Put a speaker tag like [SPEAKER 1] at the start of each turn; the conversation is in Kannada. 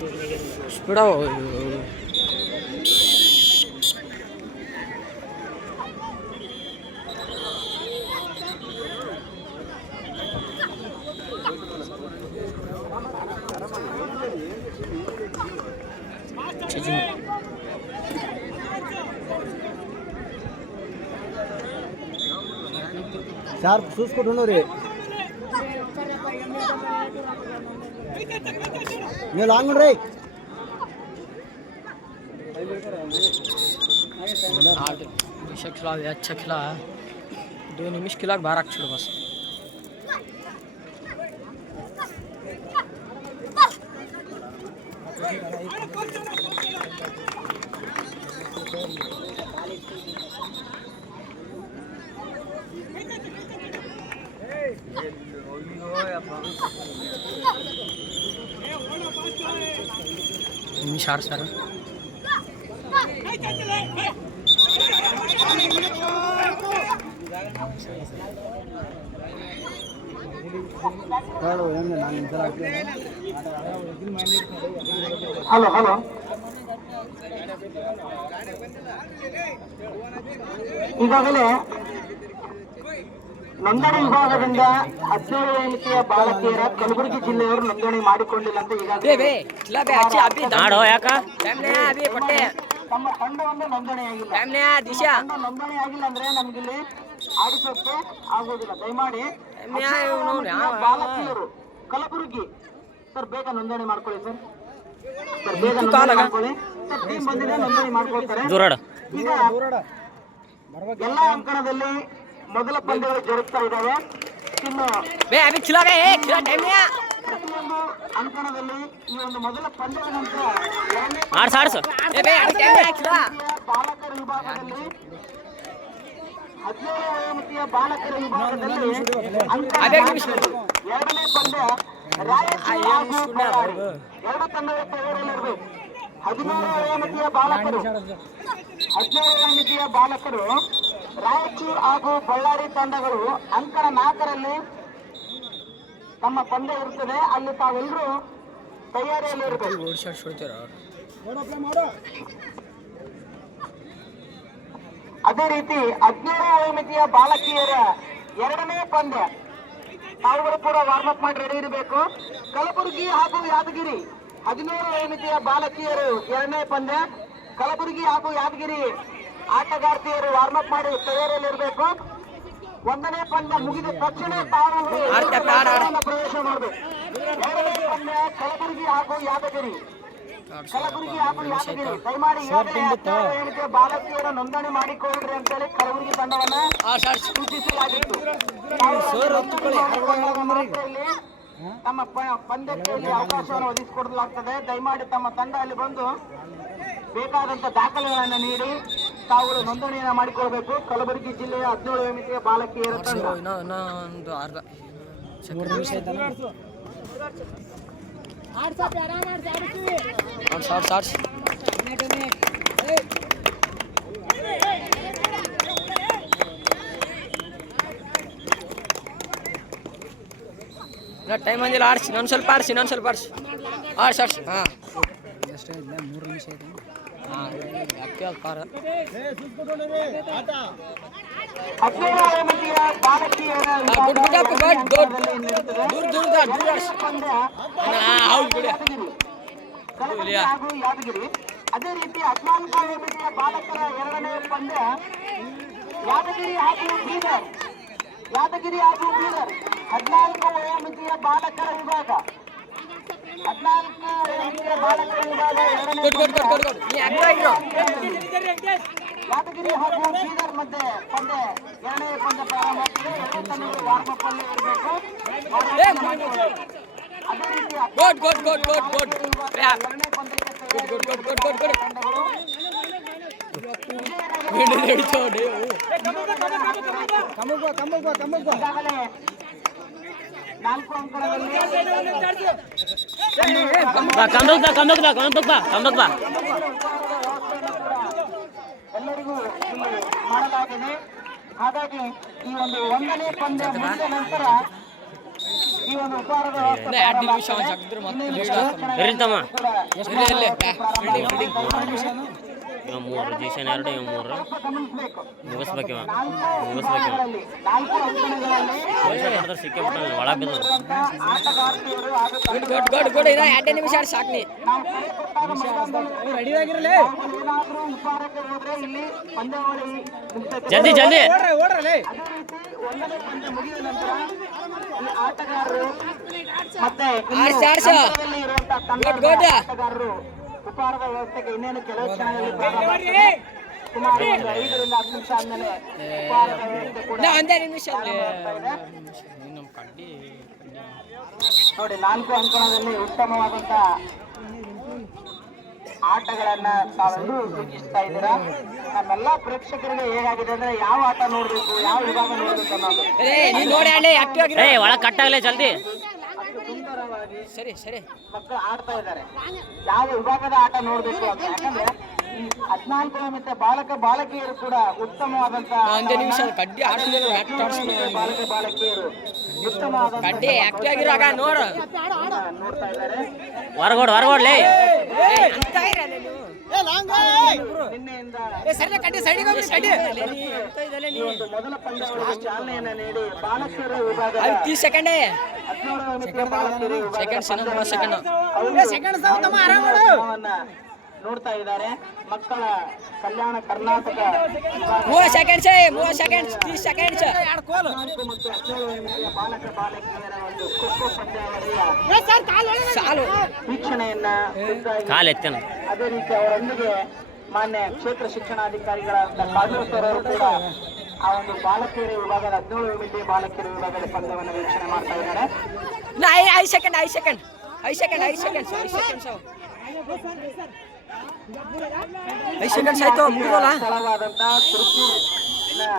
[SPEAKER 1] Espera, సార్ చూసుకుంటున్నారు. ನೀವು ಲಾಂಗ್ रे
[SPEAKER 2] आठ अच्छा खिला है अच्छा खिला है दो निमिष खिला के बारह छोड़ बस निमिष
[SPEAKER 1] এমনি সার সারা। হ্যালো
[SPEAKER 3] হ্যালো এটা হলো ನೋಂದಣಿ ವಿಭಾಗದಿಂದ ಹದಿನೇಳು ಎಣಿಕೆಯ ಬಾಲಕಿಯರ ಕಲಬುರಗಿ ಜಿಲ್ಲೆಯವರು ನೋಂದಣಿ ಮಾಡಿಕೊಂಡಿಲ್ಲ ಅಂತ ಈಗಾಗಲೇ ತಮ್ಮ ತಂಡವನ್ನು ನೋಂದಣಿಯಾಗಿಲ್ಲ ನೋಂದಣಿಯಾಗಿಲ್ಲ ಅಂದ್ರೆ ನಮ್ಗಿಲ್ಲಿ ಆಡಿಸೋಕೆ ಆಗೋದಿಲ್ಲ. ದಯಮಾಡಿ ಬಾಲಕಿಯರು ಕಲಬುರಗಿ. ಸರ್ ಬೇಗ ನೋಂದಣಿ ಮಾಡ್ಕೊಳ್ಳಿ ಸರ್. ಸರ್ ಬೇಗ ನೋಂದಣಿ ಮಾಡ್ಕೊಳ್ಳಿ. ಸರ್ ಟೀಮ್ ಬಂದಿದೆ ನೋಂದಣಿ ಮಾಡ್ಕೊಳ್ತಾರೆ. ಈಗ ಎಲ್ಲ ಅಂಕಣದಲ್ಲಿ ಮೊದಲ ಪಂದ್ಯಗಳು ಜರುಗ್ತಾ ಇದ್ದಾವೆ. ಇನ್ನು ಪ್ರತಿಯೊಂದು ಅಂಕಣದಲ್ಲಿ ಈ ಒಂದು ಮೊದಲ ಪಂದ್ಯದ ನಂತರ ಬಾಲಕರ ವಿಭಾಗದಲ್ಲಿ ಹದಿನೇಳು ವಯೋಮತಿಯ ಬಾಲಕರ ವಿಭಾಗದಲ್ಲಿ
[SPEAKER 2] ಅಂಕಣ
[SPEAKER 3] ಎರಡನೇ ಪಂದ್ಯ ರಾಯಚೂರು ಎರಡು ತಂಡಗಳ ಪ್ರಯೋಗಗಳಿರಬೇಕು ಹದಿನೇಳು ವಯೋಮತಿಯ ಬಾಲಕರು ಹದಿನೇಳು ವಯೋಮತಿಯ ಬಾಲಕರು ರಾಯಚೂರು ಹಾಗೂ ಬಳ್ಳಾರಿ ತಂಡಗಳು ಅಂಕಣ ನಾಲ್ಕರಲ್ಲಿ ತಮ್ಮ ಪಂದ್ಯ ಇರುತ್ತದೆ. ಅಲ್ಲಿ ತಾವೆಲ್ಲರೂ ತಯಾರಿಯಲ್ಲಿ ಇರಬೇಕು. ಅದೇ ರೀತಿ ಹದಿನೇಳು ವಯೋಮಿತಿಯ ಬಾಲಕಿಯರ ಎರಡನೇ ಪಂದ್ಯ. ತಾವುಗಳು ಕೂಡ ವಾರ್ಮ್ ಅಪ್ ಮಾಡಿ ರೆಡಿ ಇರಬೇಕು. ಕಲಬುರಗಿ ಹಾಗೂ ಯಾದಗಿರಿ ಹದಿನೇಳು ವಯೋಮಿತಿಯ ಬಾಲಕಿಯರು ಎರಡನೇ ಪಂದ್ಯ. ಕಲಬುರಗಿ ಹಾಗೂ ಯಾದಗಿರಿ ಆಟಗಾರ್ತಿಯರು ವಾರ್ಮ್ ಅಪ್ ಮಾಡಿ ತಯಾರಿಯಲ್ಲಿರಬೇಕು. ಒಂದನೇ ಪಂದ್ಯ ಮುಗಿದ ತಕ್ಷಣ
[SPEAKER 2] ತಾವು
[SPEAKER 3] ಪ್ರವೇಶ ಮಾಡಬೇಕು. ಎರಡನೇ ಪಂದ್ಯ ಕಲಬುರಗಿ ಹಾಗೂ ಯಾದಗಿರಿ. ಕಲಬುರಗಿ ಹಾಗೂ ಯಾದಗಿರಿ. ದಯಮಾಡಿ ಹೇಳಿಕೆ ಬಾಲಕಿಯರ ನೋಂದಣಿ ಮಾಡಿಕೊಳ್ಳ್ರಿ ಅಂತೇಳಿ ಕಲಬುರಗಿ ತಂಡವನ್ನ ಸೂಚಿಸಲಾಗಿತ್ತು. ತಮ್ಮ ಪಂದ್ಯಕ್ಕೆ ಇಲ್ಲಿ ಅವಕಾಶವನ್ನು ಒದಗಿಸಿಕೊಡಲಾಗ್ತದೆ. ದಯಮಾಡಿ ತಮ್ಮ ತಂಡ ಅಲ್ಲಿ ಬಂದು ಬೇಕಾದಂತ ದಾಖಲೆಗಳನ್ನು ನೀಡಿ. ತಾವುಗಳು ನೋಂದಣಿಯನ್ನು ಮಾಡಿಕೊಳ್ಬೇಕು. ಕಲಬುರಗಿ ಜಿಲ್ಲೆಯ ಹದಿನೇಳು ಮಿತಿಯ ಬಾಲಕಿಯರ ತಂಡ.
[SPEAKER 2] ಒಂದು ಅರ್ಧ. ಟೈಮ್ ಅಂದಿಲ್ಲ ಆಡ್ಸಿ ಇನ್ನೊಂದು ಸ್ವಲ್ಪ ಆಡ್ಸಿ ಇನ್ನೊಂದು ಸ್ವಲ್ಪ ಆಡ್ಸಿ. ಆಡ್ಸಿ ಆಡ್ಸಿ. ಹಾಂ.
[SPEAKER 1] ಮೂರು ನಿಮಿಷ ಆಯ್ತು
[SPEAKER 3] ಯಾದಗಿರಿ ಅದೇ ರೀತಿ ಹದಿನಾಲ್ಕು ವಯೋಮಿತಿಯ ಬಾಲಕರ ಎರಡನೇ ಪಂದ್ಯ ಯಾದಗಿರಿ ಹಾಗೂ ಬೀದರ್. ಯಾದಗಿರಿ ಹಾಗೂ ಬೀದರ್. ಹದಿನಾಲ್ಕು ವಯೋಮಿತಿಯ ಬಾಲಕರ ವಿಭಾಗ. ಯಾದಗಿರಿ ಹಾಗೂ ಬೀದರ್ ಮಧ್ಯೆ ಪಂದ್ಯ ಎರಡನೇ ಪಂದ್ಯ ಪ್ರಾರಂಭ ಆಗ್ತದೆ ಎರಡು ತಂಡಗಳು ವಾರ್ಮ್ ಅಪ್ ಅಲ್ಲಿ ಇರಬೇಕು ಅದೇ ರೀತಿ
[SPEAKER 2] good good good good good
[SPEAKER 3] ಎರಡನೇ ಪಂದ್ಯಕ್ಕೆ
[SPEAKER 2] good good good good good
[SPEAKER 3] ತಂಡಗಳು
[SPEAKER 2] ಹಿಂಡು ಹಿಡಿತೋ ನೀವು
[SPEAKER 1] ಕಮ್ಮಗ್ ಬಾ ಕಮ್ಮಗ್ ಬಾ ಕಮ್ಮಗ್ ಬಾ
[SPEAKER 3] ಈಗಾಗಲೇ ನಾಲ್ಕು ಅಂಕಣದಲ್ಲಿ
[SPEAKER 2] ಬಾ ಕಮ್ದಕ್ ಬಾ ಕಮ್ದಕ್ ಬಾ ಕಮ್ದಕ್ ಬಾ
[SPEAKER 3] ಎಲ್ಲರಿಗೂ ಇಲ್ಲಿ ಮಾಡಲಾಗಿದೆ ಹಾಗಾಗಿ ಈ ಒಂದು ಒಂದನೇ ಪಂದ್ಯ ಮುಗಿದ ನಂತರ ಈ ಒಂದು ಉಪಹಾರದ ವ್ಯವಸ್ಥೆ
[SPEAKER 2] ಇನ್ನ
[SPEAKER 4] ಇವ ಮೂರು ಜೀಶನ್ ಎರಡು ಇವ. ಮೂರು
[SPEAKER 3] ಮುಗಿಸ್ಬೇಕಿವ
[SPEAKER 4] ಪೊಲೀಸ್ ಸಿಕ್ಕೇ ಒಳಗೆ ಬಿದ್ದು
[SPEAKER 2] ಎರಡೇ ನಿಮಿಷ ಆಡ್.
[SPEAKER 4] ಜಲ್ದಿ ಜಲ್ದಿ.
[SPEAKER 3] ಆಟಗಾರರು ಮತ್ತೆ
[SPEAKER 2] ಆಡ್ಸಿ, ಆಡ್ಸಿ.
[SPEAKER 3] ಉಪಹಾರದ ವ್ಯವಸ್ಥೆಗೆ ಇನ್ನೇನು ಕೆಲವು ಪ್ರಾರಂಭ ಆಗ್ತದೆ. ಸುಮಾರು ಒಂದು ಐದರಿಂದ ಹತ್ತು ನಿಮಿಷ ಆದ್ಮೇಲೆ ಉಪಹಾರದ ವ್ಯವಸ್ಥೆ ಕೂಡ ಆಗ್ತಾ ಇದೆ. ನೋಡಿ ನಾಲ್ಕು ಅಂಕಣದಲ್ಲಿ ಉತ್ತಮವಾದಂತ ಆಟಗಳನ್ನ ತಾವೆಲ್ಲರೂ ಸೂಚಿಸ್ತಾ ಇದ್ದೀರಾ? ನಮ್ಮೆಲ್ಲಾ ಪ್ರೇಕ್ಷಕರಿಗೆ ಹೇಗಾಗಿದೆ ಅಂದ್ರೆ ಯಾವ ಆಟ ನೋಡ್ಬೇಕು ಯಾವ ವಿಭಾಗ ನೋಡ್ಬೇಕು ಅನ್ನೋದು.
[SPEAKER 2] ಏ
[SPEAKER 4] ಒಳಗೆ ಕಟ್ಟಾಗಲೇ ಜಲ್ದಿ.
[SPEAKER 2] ಸರಿ ಸರಿ.
[SPEAKER 3] ಮಕ್ಕಳು ಆಡ್ತಾ ಇದ್ದಾರೆ. ಯಾವ ವಿಭಾಗದ ಆಟ ನೋಡಬೇಕು ಅಂತ? ಯಾಕಂದ್ರೆ ಈ ಹದಿನಾಲ್ಕು ಮತ್ತೆ ಬಾಲಕ ಬಾಲಕಿಯರು ಕೂಡ ಉತ್ತಮವಾದಂತಹ
[SPEAKER 2] ಒಂದೇ ನಿಮಿಷ ಕಡ್ಡಿ
[SPEAKER 3] ಬಾಲಕ ಬಾಲಕಿಯರು ಉತ್ತಮವಾದಂತ
[SPEAKER 2] ಕಡ್ಡಿ ಆಕ್ಟಿವ್ ಆಗಿರೋ ಆಗ ನೋಡು.
[SPEAKER 3] ನೋಡ್ತಾ ಇದ್ದಾರೆ.
[SPEAKER 4] ಹೊರಗೋಡ್ ಹೊರಗೋಡ್ಲಿ.
[SPEAKER 2] ಅಂತ ಇರಲ್ಲ second second
[SPEAKER 3] second
[SPEAKER 2] second
[SPEAKER 3] second ಮೊದಲ ಪಂದ್ಯಗಳಿಗೆ ಚಾಲನೆಯನ್ನ ನೀಡಿ ಬಾಲಕಿಯರ
[SPEAKER 2] ಸೆಕೆಂಡ್. ಸೆಕೆಂಡ್ ಸೆಕೆಂಡೇ
[SPEAKER 3] ಹದಿನೇಳು ಮಿತಿಯ ಬಾಲಕಿಯರ ವಿಭಾಗದ
[SPEAKER 2] ಸೆಕೆಂಡ್ ಸೆಕೆಂಡ್ ಸೆಕೆಂಡ್
[SPEAKER 1] ಸೆಕೆಂಡ್
[SPEAKER 3] ನೋಡ್ತಾ ಇದ್ದಾರೆ. ಮಕ್ಕಳ ಕಲ್ಯಾಣ ಕರ್ನಾಟಕ
[SPEAKER 2] ಮೂರು ಸೆಕೆಂಡ್ಸ್ ಮೂರು ಸೆಕೆಂಡ್ಸ್ ತ್ರೀ ಸೆಕೆಂಡ್ಸ್
[SPEAKER 3] ಮತ್ತು ಹದಿನೇಳು ಬಾಲಕ ಬಾಲಕಿಯರ ಒಂದು ಖೋಖೋ ಪಂದ್ಯಾವಳಿಯ ವೀಕ್ಷಣೆಯನ್ನ ಅದೇ ರೀತಿ ಅವರೊಂದಿಗೆ ಮಾನ್ಯ ಕ್ಷೇತ್ರ ಶಿಕ್ಷಣಾಧಿಕಾರಿಗಳಾದ ಸರ್ ಅವರು ಕೂಡ ಆ ಒಂದು ಬಾಲಕಿಯರ ವಿಭಾಗದ ಹದಿನೇಳು ಮಿಲಿ ಬಾಲಕಿಯರ ವಿಭಾಗದ ಪಂದ್ಯವನ್ನು ವೀಕ್ಷಣೆ ಮಾಡ್ತಾ ಇದ್ದಾರೆ.
[SPEAKER 2] ಐದು ಸೆಕೆಂಡ್ ಐದು ಸೆಕೆಂಡ್ ಐದು ಸೆಕೆಂಡ್ ಐದು ಸೆಕೆಂಡ್ಸ್ ಐದು seconds Ay, sikat sa ito.
[SPEAKER 3] Muro lang.